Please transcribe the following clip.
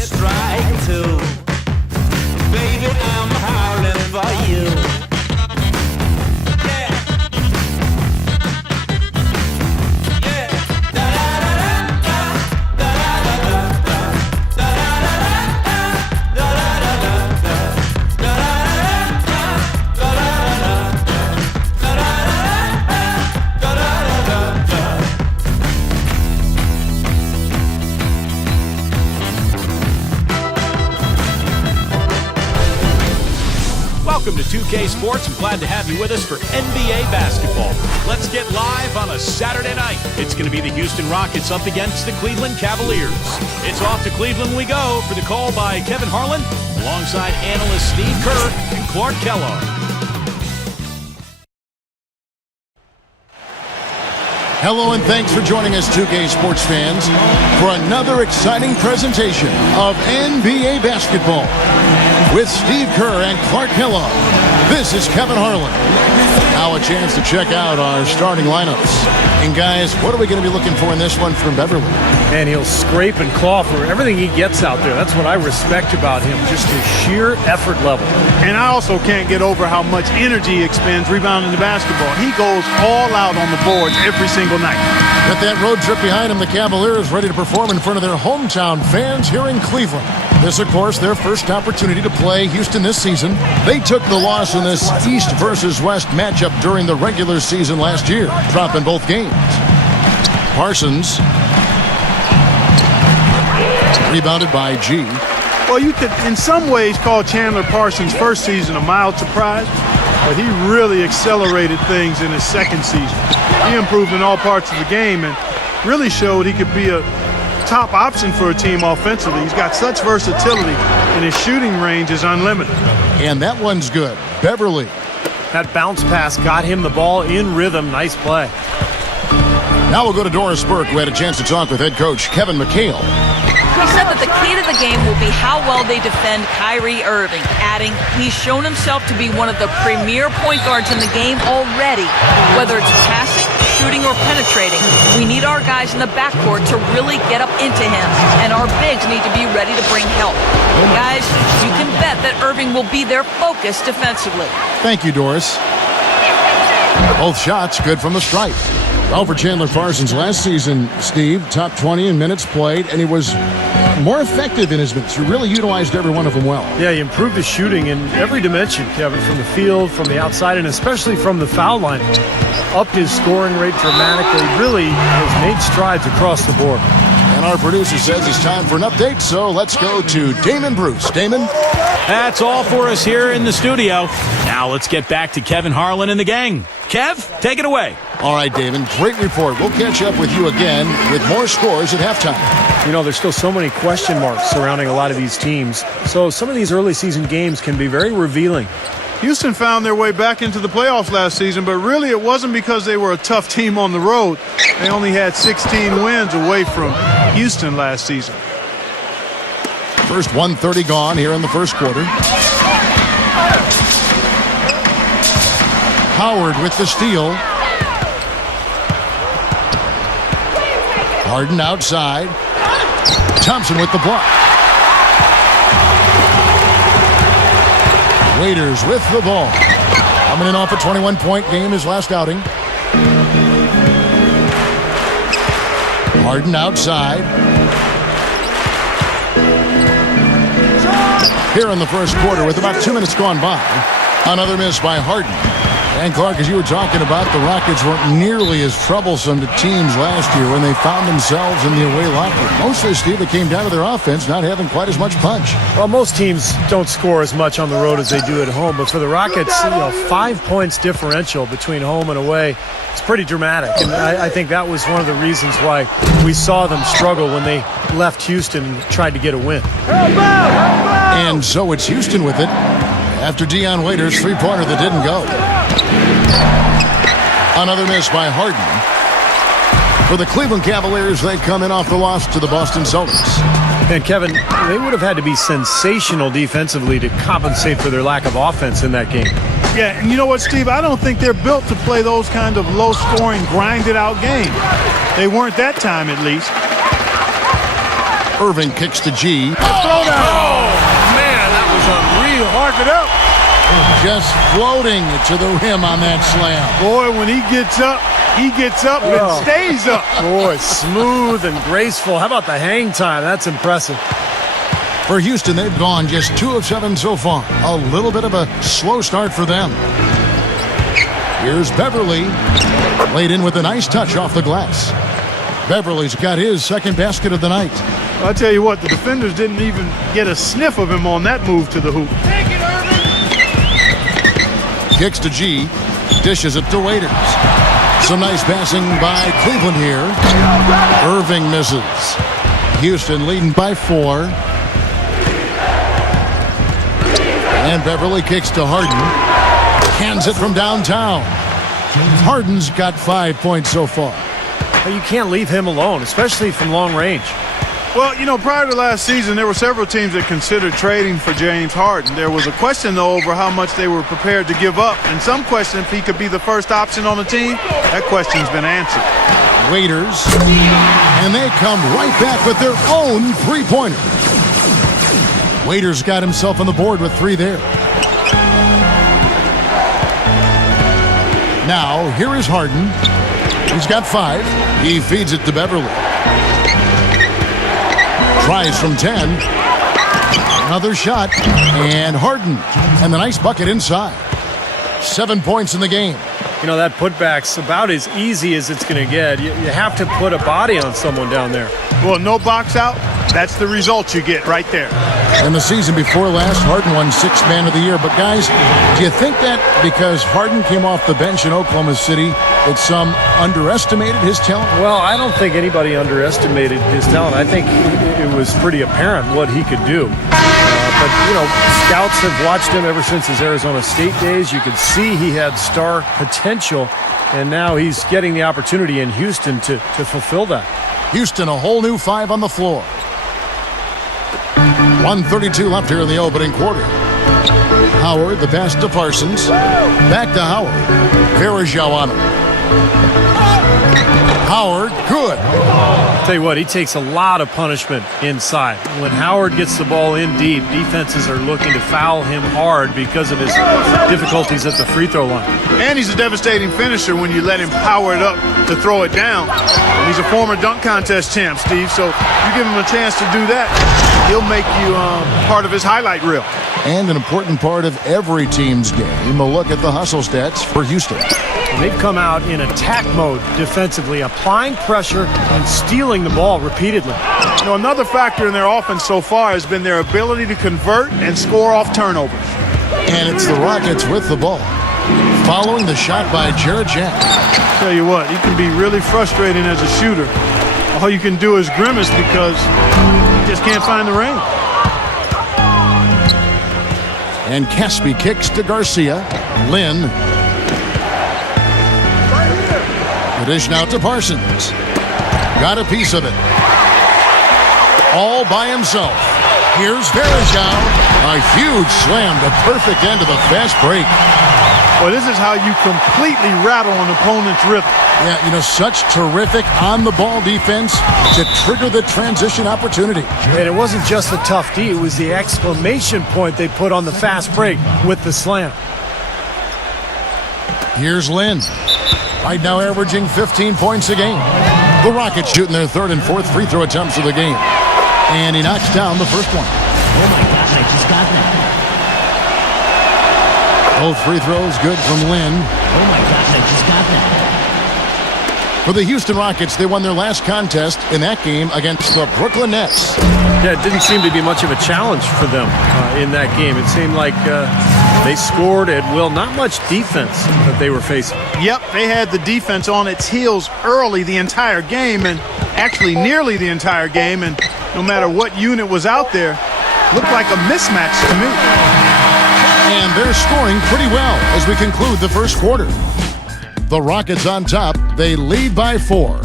strike two. Baby, I'm howling for you. Welcome to 2K Sports. I'm glad to have you with us for NBA basketball. Let's get live on a Saturday night. It's going to be the Houston Rockets up against the Cleveland Cavaliers. It's off to Cleveland we go for the call by Kevin Harlan, alongside analysts Steve Kerr and Clark Kellogg. Hello and thanks for joining us, 2K Sports fans, for another exciting presentation of NBA basketball. With Steve Kerr and Clark Kellogg, this is Kevin Harlan. Now a chance to check out our starting lineups. And guys, what are we going to be looking for in this one from Beverly? And he'll scrape and claw for everything he gets out there. That's what I respect about him, just his sheer effort level. And I also can't get over how much energy he expends rebounding the basketball. He goes all out on the boards every single night. With that road trip behind him, the Cavaliers ready to perform in front of their hometown fans here in Cleveland. This, of course, their first opportunity to play Houston this season. They took the loss in this East versus West matchup during the regular season last year, dropping both games. Parsons, rebounded by G. Well, you could, in some ways, call Chandler Parsons' first season a mild surprise, but he really accelerated things in his second season. He improved in all parts of the game and really showed he could be a top option for a team offensively. He's got such versatility, and his shooting range is unlimited. And that one's good. Beverly. That bounce pass got him the ball in rhythm. Nice play. Now we'll go to Doris Burke, who had a chance to talk with head coach Kevin McHale. He said that the key to the game will be how well they defend Kyrie Irving, adding he's shown himself to be one of the premier point guards in the game already. Whether it's passing, shooting, or penetrating, we need our guys in the backcourt to really get up into him, and our bigs need to be ready to bring help. Guys, you can bet that Irving will be their focus defensively. Thank you, Doris. Both shots good from the stripe. Well, for Chandler Parsons last season, Steve, top 20 in minutes played, and he was more effective in his minutes. He really utilized every one of them well. Yeah, he improved his shooting in every dimension, Kevin, from the field, from the outside, and especially from the foul line. Upped his scoring rate dramatically, really has made strides across the board. And our producer says it's time for an update, so let's go to Damon Bruce. Damon? That's all for us here in the studio. Now let's get back to Kevin Harlan and the gang. Kev, take it away. All right, Damon, great report. We'll catch up with you again with more scores at halftime. You know, there's still so many question marks surrounding a lot of these teams, so some of these early season games can be very revealing. Houston found their way back into the playoffs last season, but really it wasn't because they were a tough team on the road. They only had 16 wins away from Houston last season. First 1:30 gone here in the first quarter. Howard with the steal. Harden outside. Thompson with the block. Waiters with the ball. Coming in off a 21-point game his last outing. Harden outside. Here in the first quarter with about 2 minutes gone by. Another miss by Harden. And Clark, as you were talking about, the Rockets weren't nearly as troublesome to teams last year when they found themselves in the away locker room. Mostly, Steve, it came down to their offense not having quite as much punch. Well, most teams don't score as much on the road as they do at home, but for the Rockets, 5 points differential between home and away, it's pretty dramatic. And I think that was one of the reasons why we saw them struggle when they left Houston and tried to get a win. And so it's Houston with it after Dion Waiters' three-pointer that didn't go. Another miss by Harden. For the Cleveland Cavaliers, they come in off the loss to the Boston Celtics. And Kevin, they would have had to be sensational defensively to compensate for their lack of offense in that game. Yeah, and you know what, Steve? I don't think they're built to play those kind of low-scoring, grinded-out games. They weren't that time, at least. Irving kicks to G. Throw down. Oh, man, that was unreal. Mark it up. Just floating to the rim on that slam. Boy, when he gets up and stays up. Boy, smooth and graceful. How about the hang time? That's impressive. For Houston, they've gone just 2 of 7 so far. A little bit of a slow start for them. Here's Beverly. Laid in with a nice touch off the glass. Beverly's got his second basket of the night. I'll tell you what, the defenders didn't even get a sniff of him on that move to the hoop. Kicks to G. Dishes it to Waiters. Some nice passing by Cleveland here. Irving misses. Houston leading by 4. And Beverly kicks to Harden. Hands it from downtown. Harden's got 5 points so far. You can't leave him alone, especially from long range. Well, you know, prior to last season, there were several teams that considered trading for James Harden. There was a question, though, over how much they were prepared to give up, and some question if he could be the first option on the team. That question's been answered. Waiters, and they come right back with their own three-pointer. Waiters got himself on the board with 3 there. Now, here is Harden. He's got 5. He feeds it to Beverly. Tries from 10. Another shot. And Harden. And the nice bucket inside. 7 points in the game. You know, that putback's about as easy as it's going to get. You have to put a body on someone down there. Well, no box out. That's the result you get right there. In the season before last, Harden won 6th Man of the Year. But, guys, do you think that because Harden came off the bench in Oklahoma City, that some underestimated his talent? Well, I don't think anybody underestimated his talent. I think it was pretty apparent what he could do. But, you know, scouts have watched him ever since his Arizona State days. You could see he had star potential, and now he's getting the opportunity in Houston to fulfill that. Houston, a whole new 5 on the floor. 1:32 left here in the opening quarter. Howard, the pass to Parsons. Back to Howard. Verajao on him. Howard, good. I'll tell you what, he takes a lot of punishment inside. When Howard gets the ball in deep, defenses are looking to foul him hard because of his difficulties at the free throw line. And he's a devastating finisher when you let him power it up to throw it down. And he's a former dunk contest champ, Steve, so you give him a chance to do that, he'll make you part of his highlight reel. And an important part of every team's game, a look at the hustle stats for Houston. They've come out in attack mode defensively, applying pressure and stealing the ball repeatedly. You know, another factor in their offense so far has been their ability to convert and score off turnovers. And it's the Rockets with the ball. Following the shot by Jarrett Jack. Tell you what, he can be really frustrating as a shooter. All you can do is grimace because you just can't find the ring. And Caspi kicks to Garcia. Lynn. The dish now to Parsons. Got a piece of it. All by himself. Here's Verajao. A huge slam to perfect end of the fast break. Well, this is how you completely rattle an opponent's rhythm. Yeah, you know, such terrific on-the-ball defense to trigger the transition opportunity. And it wasn't just the tough D, it was the exclamation point they put on the fast break with the slam. Here's Lynn. Right now averaging 15 points a game. The Rockets shooting their 3rd and 4th free throw attempts of the game. And he knocks down the first one. Oh my gosh, I just got that. Both free throws good from Lynn. Oh my gosh, I just got that. For the Houston Rockets, they won their last contest in that game against the Brooklyn Nets. Yeah, it didn't seem to be much of a challenge for them in that game. It seemed like they scored at will. Not much defense that they were facing. Yep, they had the defense on its heels early the entire game, and actually nearly the entire game, and no matter what unit was out there, looked like a mismatch to me. And they're scoring pretty well as we conclude the first quarter. The Rockets on top. They lead by 4.